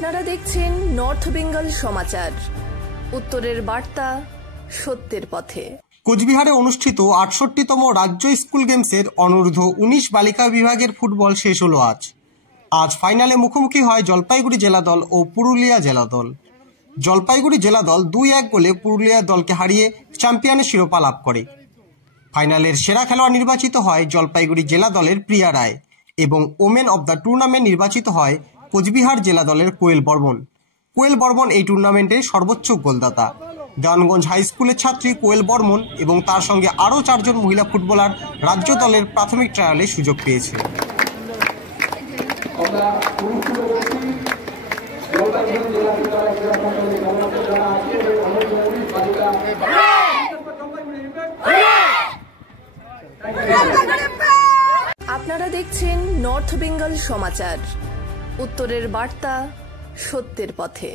আপনারা দেখছেন নর্থ বেঙ্গল সমাচার, উত্তরের বার্তা, সত্যের পথে। কোচবিহারে অনুষ্ঠিত ৬৮তম রাজ্য স্কুল গেমসের অনূর্ধ্ব ১৯ বালিকা বিভাগের ফুটবল শেষ হলো আজ ফাইনালে মুখোমুখি হয় জলপাইগুড়ি জেলা দল ও পুরুলিয়া জেলা দল। জলপাইগুড়ি জেলা দল ২-১ গোলে পুরুলিয়া দলকে হারিয়ে চ্যাম্পিয়নের শিরোপা লাভ করে। ফাইনালের সেরা খেলোয়াড় নির্বাচিত হয় জলপাইগুড়ি জেলা দলের প্রিয়া রায় এবং ওমেন অব দ্য টুর্নামেন্ট নির্বাচিত হয় কোচবিহার জেলা দলের কোয়েল বর্মন। কোয়েল বর্মন এই টুর্নামেন্টের সর্বোচ্চ গোলদাতা। দেওয়ানগঞ্জ হাই স্কুলের ছাত্রী কোয়েল বর্মন এবং তার সঙ্গে আরও ৪ জন মহিলা ফুটবলার রাজ্য দলের প্রাথমিক ট্রায়ালে সুযোগ পেয়েছে। আপনারা দেখছেন নর্থ বেঙ্গল সমাচার, উত্তরের বার্তা, সত্যের পথে।